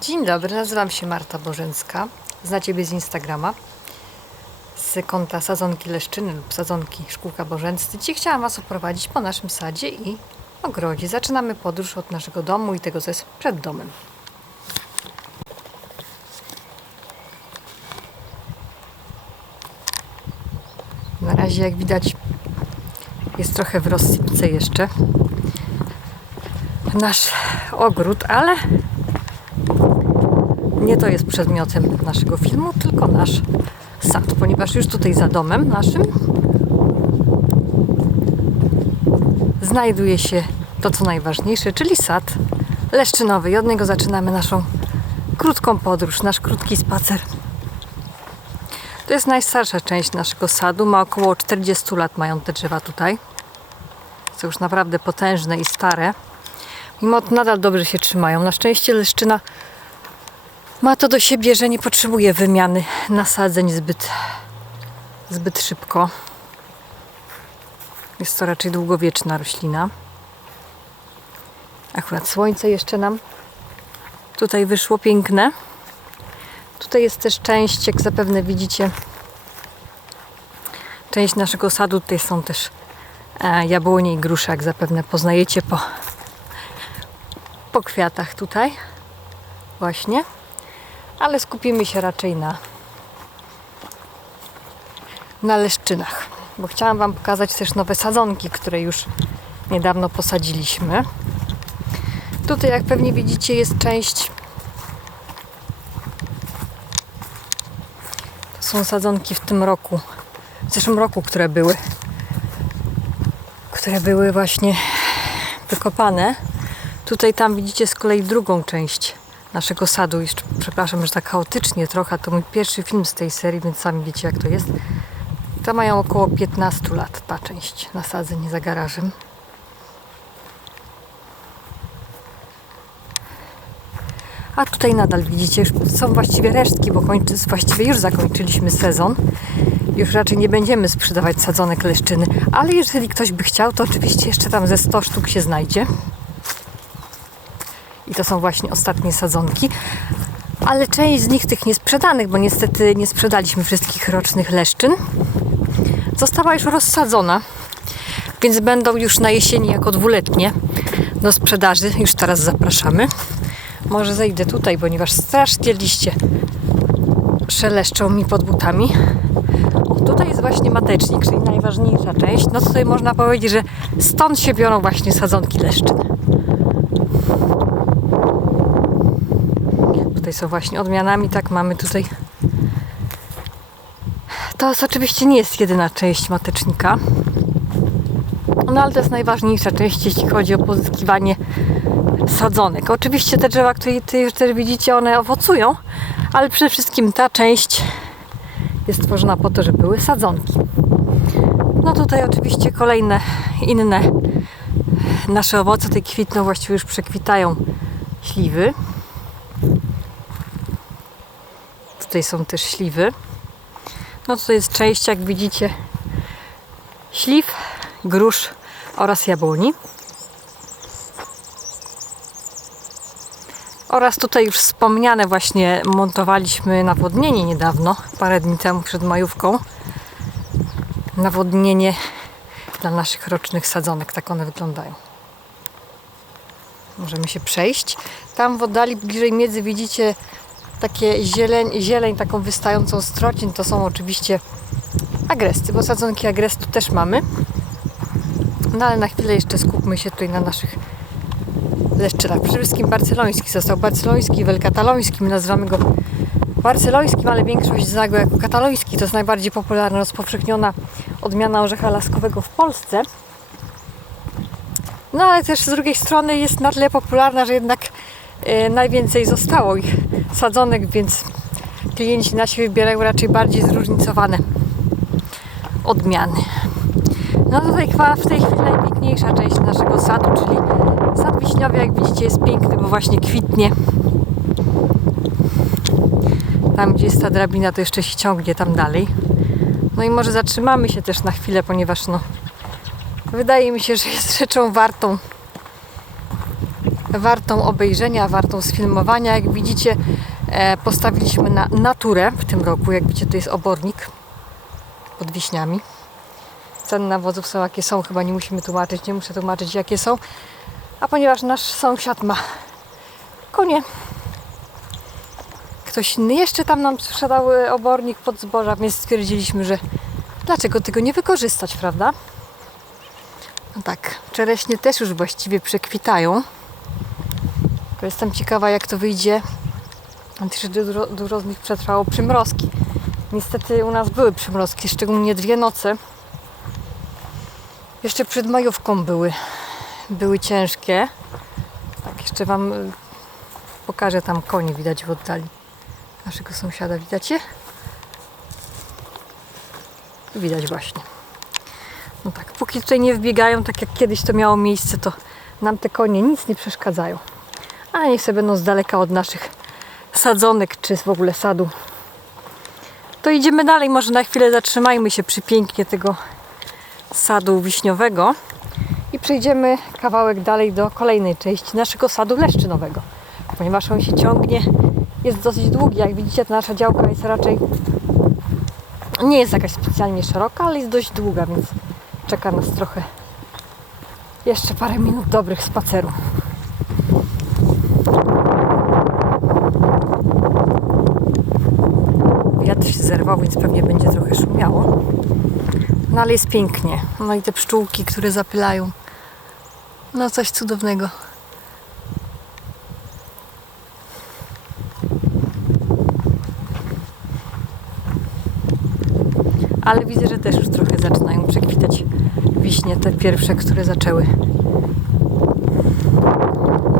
Dzień dobry, nazywam się Marta Bożęcka. Znacie mnie z Instagrama, z konta Sadzonki Leszczyny lub Sadzonki Szkółka Bożęcy. Dzisiaj chciałam Was oprowadzić po naszym sadzie i ogrodzie. Zaczynamy podróż od naszego domu i tego, co jest przed domem. Na razie, jak widać, jest trochę w rozsypce jeszcze nasz ogród, ale nie to jest przedmiotem naszego filmu, tylko nasz sad, ponieważ już tutaj za domem naszym znajduje się to, co najważniejsze, czyli sad leszczynowy. I od niego zaczynamy naszą krótką podróż, nasz krótki spacer. To jest najstarsza część naszego sadu. Ma około 40 lat mają te drzewa tutaj. Są już naprawdę potężne i stare. Mimo to nadal dobrze się trzymają. Na szczęście leszczyna ma to do siebie, że nie potrzebuje wymiany nasadzeń zbyt, zbyt szybko. Jest to raczej długowieczna roślina. Akurat słońce jeszcze nam tutaj wyszło piękne. Tutaj jest też część, jak zapewne widzicie, część naszego sadu. Tutaj są też e, jabłonie i grusze, jak zapewne poznajecie po, po kwiatach tutaj. Właśnie ale skupimy się raczej na, na leszczynach. Bo chciałam Wam pokazać też nowe sadzonki, które już niedawno posadziliśmy. Tutaj, jak pewnie widzicie, jest część. To są sadzonki w tym roku, w zeszłym roku, które były, które były właśnie wykopane. Tutaj, tam widzicie z kolei drugą część naszego sadu. Jeszcze przepraszam, że tak chaotycznie trochę. To mój pierwszy film z tej serii, więc sami wiecie jak to jest. To mają około 15 lat ta część nasadzeń za garażem. A tutaj nadal widzicie, są właściwie resztki, bo kończy, właściwie już zakończyliśmy sezon. Już raczej nie będziemy sprzedawać sadzonek leszczyny, ale jeżeli ktoś by chciał, to oczywiście jeszcze tam ze 100 sztuk się znajdzie. I to są właśnie ostatnie sadzonki. Ale część z nich, tych niesprzedanych, bo niestety nie sprzedaliśmy wszystkich rocznych leszczyn, została już rozsadzona. Więc będą już na jesieni jako dwuletnie do sprzedaży. Już teraz zapraszamy. Może zejdę tutaj, ponieważ strasznie liście szeleszczą mi pod butami. O, tutaj jest właśnie matecznik, czyli najważniejsza część. No tutaj można powiedzieć, że stąd się biorą właśnie sadzonki leszczyn. Tutaj są właśnie odmianami, tak mamy tutaj. To oczywiście nie jest jedyna część matecznika. No ale to jest najważniejsza część, jeśli chodzi o pozyskiwanie sadzonek. Oczywiście te drzewa, które tutaj też widzicie, one owocują, ale przede wszystkim ta część jest tworzona po to, żeby były sadzonki. No tutaj oczywiście kolejne inne nasze owoce, te kwitną, właściwie już przekwitają śliwy. Tutaj są też śliwy. No tutaj jest część, jak widzicie, śliw, grusz oraz jabłoni. Oraz tutaj już wspomniane właśnie montowaliśmy nawodnienie niedawno, parę dni temu przed majówką. Nawodnienie dla naszych rocznych sadzonek, tak one wyglądają. Możemy się przejść. Tam w oddali bliżej miedzy widzicie takie zieleń, zieleń taką wystającą z trocin. To są oczywiście agresty, bo sadzonki agrestu też mamy. No ale na chwilę jeszcze skupmy się tutaj na naszych leszczynach. Przede wszystkim barceloński został barceloński, welkataloński. My nazywamy go barcelońskim, ale większość zna go jako kataloński. To jest najbardziej popularna, rozpowszechniona odmiana orzecha laskowego w Polsce. No ale też z drugiej strony jest na tyle popularna, że jednak e, najwięcej zostało ich sadzonek, więc klienci nasi wybierają raczej bardziej zróżnicowane odmiany. No tutaj w tej chwili najpiękniejsza część naszego sadu, czyli sad wiśniowy, jak widzicie, jest piękny, bo właśnie kwitnie. Tam, gdzie jest ta drabina, to jeszcze się ciągnie tam dalej. No i może zatrzymamy się też na chwilę, ponieważ no, wydaje mi się, że jest rzeczą wartą wartą obejrzenia, wartą sfilmowania. Jak widzicie, e, postawiliśmy na naturę w tym roku. Jak widzicie, to jest obornik pod wiśniami. Ceny nawozów są jakie są, chyba nie musimy tłumaczyć, nie muszę tłumaczyć jakie są. A ponieważ nasz sąsiad ma konie, ktoś inny jeszcze tam nam sprzedał e, obornik pod zboża, więc stwierdziliśmy, że dlaczego tego nie wykorzystać, prawda? No tak, czereśnie też już właściwie przekwitają. Jestem ciekawa, jak to wyjdzie. Też dużo, dużo z nich przetrwało przymrozki. Niestety u nas były przymrozki, szczególnie dwie noce. Jeszcze przed majówką były, były ciężkie. Tak, jeszcze Wam y, pokażę tam konie widać w oddali. Naszego sąsiada widzicie? Widać właśnie. No tak, póki tutaj nie wbiegają, tak jak kiedyś to miało miejsce, to nam te konie nic nie przeszkadzają. A niech sobie będą z daleka od naszych sadzonek, czy w ogóle sadu. To idziemy dalej, może na chwilę zatrzymajmy się przy pięknie tego sadu wiśniowego i przejdziemy kawałek dalej do kolejnej części naszego sadu leszczynowego, ponieważ on się ciągnie, jest dosyć długi. Jak widzicie, ta nasza działka jest raczej nie jest jakaś specjalnie szeroka, ale jest dość długa, więc czeka nas trochę jeszcze parę minut dobrych spaceru. Wiatr się zerwał, więc pewnie będzie trochę szumiało. No ale jest pięknie. No i te pszczółki, które zapylają. No coś cudownego. Ale widzę, że też już trochę zaczynają przekwitać wiśnie, te pierwsze, które zaczęły.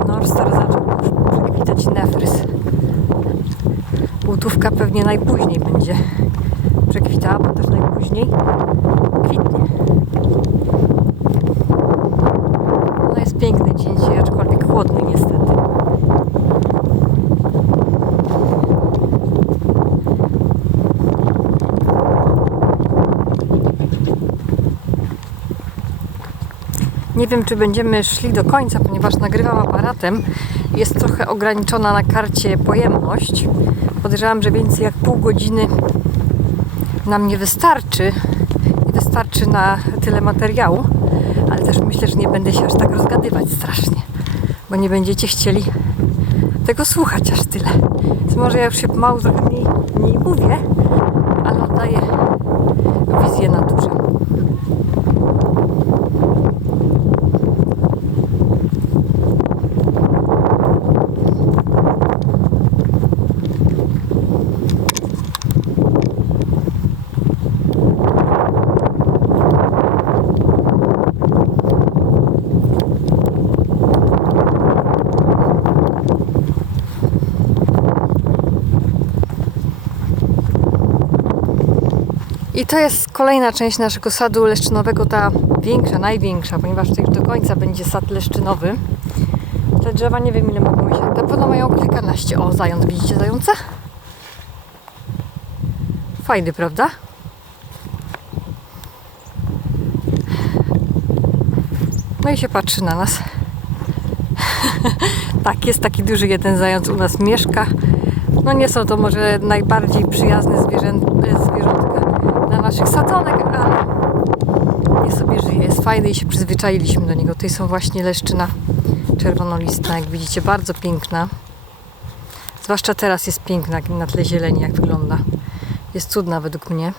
Norstar zaczął już przekwitać nefrys. Pewnie najpóźniej będzie przekwitała, bo też najpóźniej kwitnie. No jest piękny dzień dzisiaj, aczkolwiek chłodny niestety. Nie wiem, czy będziemy szli do końca, ponieważ nagrywam aparatem. Jest trochę ograniczona na karcie pojemność. Podejrzewam, że więcej jak pół godziny nam nie wystarczy. Nie wystarczy na tyle materiału, ale też myślę, że nie będę się aż tak rozgadywać strasznie, bo nie będziecie chcieli tego słuchać aż tyle. Więc może ja już się pomału trochę mniej, mniej mówię, ale oddaję wizję naturze. I to jest kolejna część naszego sadu leszczynowego, ta większa, największa, ponieważ to już do końca będzie sad leszczynowy. Te drzewa nie wiem ile mogą się. Na pewno mają kilkanaście. O, zając, widzicie zająca? Fajny, prawda? No i się patrzy na nas. tak, jest taki duży jeden zając u nas mieszka. No nie są to może najbardziej przyjazne zwierzę, zwierzątka dla naszych sadzonek, ale nie sobie żyje. Jest fajny i się przyzwyczailiśmy do niego. Tutaj są właśnie leszczyna czerwonolistna, jak widzicie, bardzo piękna. Zwłaszcza teraz jest piękna na tle zieleni, jak wygląda. Jest cudna według mnie.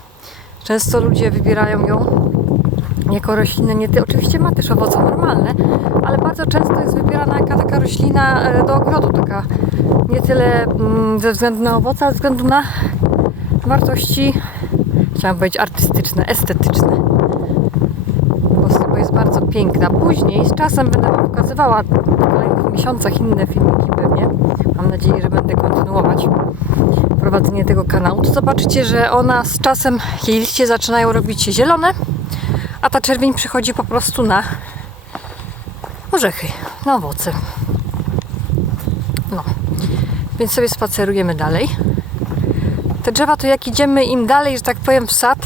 Często ludzie wybierają ją jako roślinę nie. Oczywiście ma też owoce normalne, ale bardzo często jest wybierana jaka taka roślina e, do ogrodu, taka nie tyle mm, ze względu na owoce, ale ze względu na wartości, chciałam powiedzieć artystyczne, estetyczne. Bo, bo jest bardzo piękna. Później z czasem będę Wam pokazywała w kolejnych miesiącach inne filmiki pewnie. Mam nadzieję, że będę kontynuować prowadzenie tego kanału. To zobaczycie, że ona z czasem, jej liście zaczynają robić się zielone, a ta czerwień przychodzi po prostu na orzechy, na owoce. No, więc sobie spacerujemy dalej. Te drzewa to jak idziemy im dalej, że tak powiem w sad,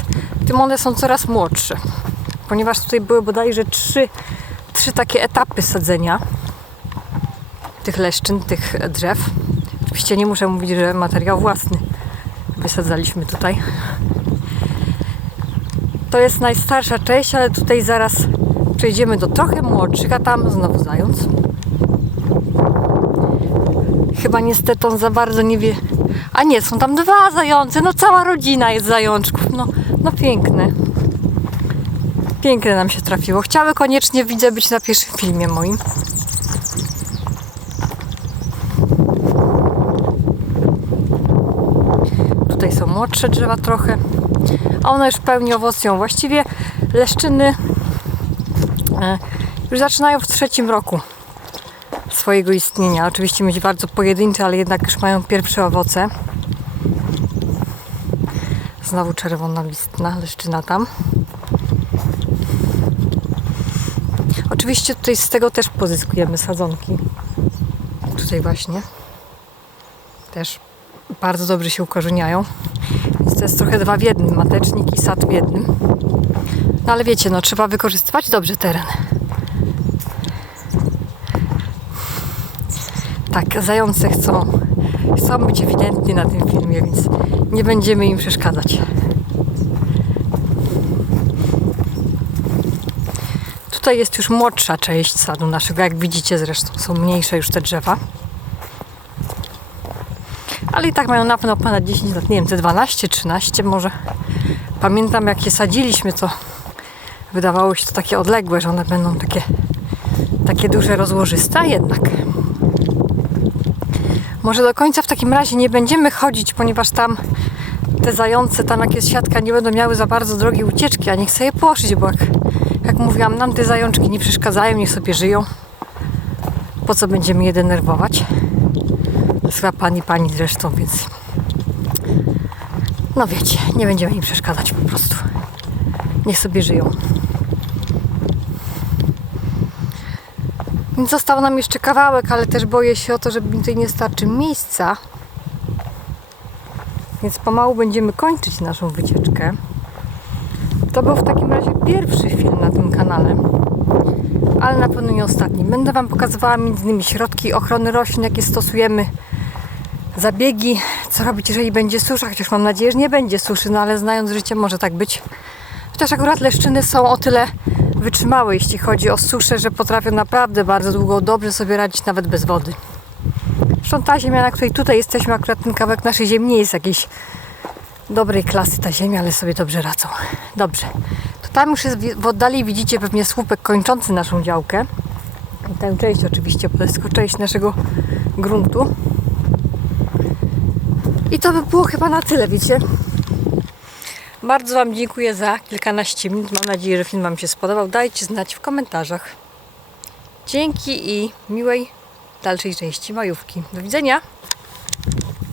tym one są coraz młodsze. Ponieważ tutaj były bodajże trzy, trzy takie etapy sadzenia. tych leszczyn, tych drzew. Oczywiście nie muszę mówić, że materiał własny wysadzaliśmy tutaj. To jest najstarsza część, ale tutaj zaraz przejdziemy do trochę młodszych, a tam znowu zając. Chyba niestety on za bardzo nie wie. A nie, są tam dwa zające, no cała rodzina jest zajączków. No, no piękne. Piękne nam się trafiło. Chciały koniecznie, widzę, być na pierwszym filmie moim. Tutaj są młodsze drzewa trochę, a one już w pełni owocją. Właściwie leszczyny e, już zaczynają w trzecim roku swojego istnienia. Oczywiście mieć bardzo pojedyncze, ale jednak już mają pierwsze owoce. Znowu czerwona listna leszczyna tam. Oczywiście tutaj z tego też pozyskujemy sadzonki. Tutaj właśnie. Też bardzo dobrze się ukorzeniają. Więc to jest trochę dwa w jednym, matecznik i sad w jednym. No ale wiecie, no trzeba wykorzystywać dobrze teren. Tak, zające chcą, chcą być ewidentni na tym filmie, więc nie będziemy im przeszkadzać. Tutaj jest już młodsza część sadu naszego, jak widzicie zresztą są mniejsze już te drzewa. Ale i tak mają na pewno ponad 10 lat, nie wiem, te 12, 13 może. Pamiętam jak je sadziliśmy, to wydawało się to takie odległe, że one będą takie, takie duże, rozłożyste, a jednak. Może do końca w takim razie nie będziemy chodzić, ponieważ tam te zające, tam jak jest siatka, nie będą miały za bardzo drogie ucieczki, a nie chcę je płoszyć, bo jak, jak mówiłam, nam te zajączki nie przeszkadzają, niech sobie żyją. Po co będziemy je denerwować? Chyba pani, pani zresztą, więc no wiecie, nie będziemy im przeszkadzać po prostu. Niech sobie żyją. Więc Został nam jeszcze kawałek, ale też boję się o to, że mi tutaj nie starczy miejsca. Więc pomału będziemy kończyć naszą wycieczkę. To był w takim razie pierwszy film na tym kanale, ale na pewno nie ostatni. Będę Wam pokazywała m.in. środki ochrony roślin, jakie stosujemy, zabiegi, co robić, jeżeli będzie susza, chociaż mam nadzieję, że nie będzie suszy, no ale znając życie może tak być. Chociaż akurat leszczyny są o tyle wytrzymałe, jeśli chodzi o suszę, że potrafią naprawdę bardzo długo dobrze sobie radzić nawet bez wody. Zresztą ta ziemia, na której tutaj jesteśmy, akurat ten kawałek naszej ziemi nie jest jakiejś dobrej klasy ta ziemia, ale sobie dobrze radzą. Dobrze. To tam już jest w oddali, widzicie pewnie słupek kończący naszą działkę. I tę część oczywiście, bo to jest część naszego gruntu. I to by było chyba na tyle, wiecie. Bardzo Wam dziękuję za kilkanaście minut. Mam nadzieję, że film Wam się spodobał. Dajcie znać w komentarzach. Dzięki i miłej dalszej części majówki. Do widzenia!